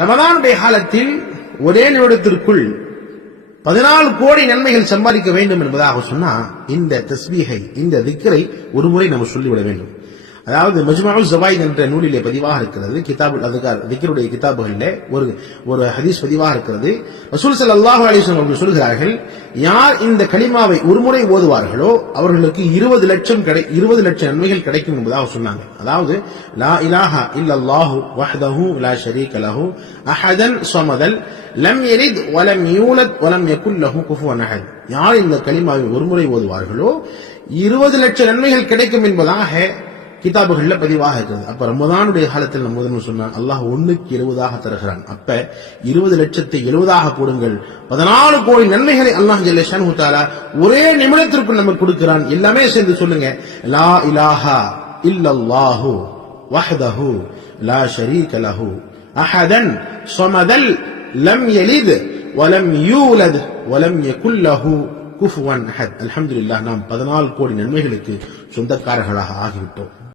ரமதானுடைய காலத்தில் ஒரே நிமிடத்திற்குள் பதினாலு கோடி நன்மைகள் சம்பாதிக்க வேண்டும் என்பதாக சொன்னா இந்த தஸ்பீகை இந்த திக்கரை ஒரு முறை நம்ம சொல்லிவிட வேண்டும். அதாவது மஜ்மாவு ஜவாயித் என்ற நூலிலே பதிவாக இருக்கிறது. கிதாபுல் அதுகார் விக்கருடைய கிதாபுகளிலே ஒரு ஒரு ஹதீஸ் பதிவாக இருக்கிறது. ரசூல் ஸல்லல்லாஹு அலைஹி வஸல்லம் அவர்கள் சொல்கிறார்கள் யார் இந்த களிமாவை ஒரு முறை ஓதுவார்களோ அவர்களுக்கு இருபது லட்சம் கிடை இருபது லட்சம் நன்மைகள் கிடைக்கும் என்பதாக சொன்னாங்க. அதாவது லா இலாஹா இல்லல்லாஹு வஹ்தஹு லா ஷரீக லஹு அஹதன் சமதல் லம் எரித் வலம் யூலத் வலம் யகுல் லஹு குஃபுவன் அஹத். யார் இந்த களிமாவை ஒரு முறை ஓதுவார்களோ இருபது லட்சம் நன்மைகள் கிடைக்கும் என்பதாக கிதாபுகள்ல பதிவாக இருக்குது. அப்ப ரமதானுடைய காலத்தில் நம்ம முதல்வர் சொன்னான் அல்லாஹ் ஒண்ணுக்கு எழுபதாக தருகிறான். அப்ப இருபது லட்சத்தை எழுபதாக போடுங்கள். பதினாலு கோடி நன்மைகளை அல்லாஹ் ஜல்லேஷான் தாலா ஒரே நிமிடத்திற்குள் நமக்கு கொடுக்கிறான். எல்லாமே சேர்ந்து சொல்லுங்க. லா இலாஹா இல்லல்லாஹு வஹதஹு லா ஷரீக லஹு அஹதன் ஸமதல் லம் யலித் வலம் யூலத் வலம் யகுல் குஃப் குஃபுவன் அஹத். அலமதுல்லா நாம் பதினாலு கோடி நன்மைகளுக்கு சொந்தக்காரர்களாக ஆகிவிட்டோம்.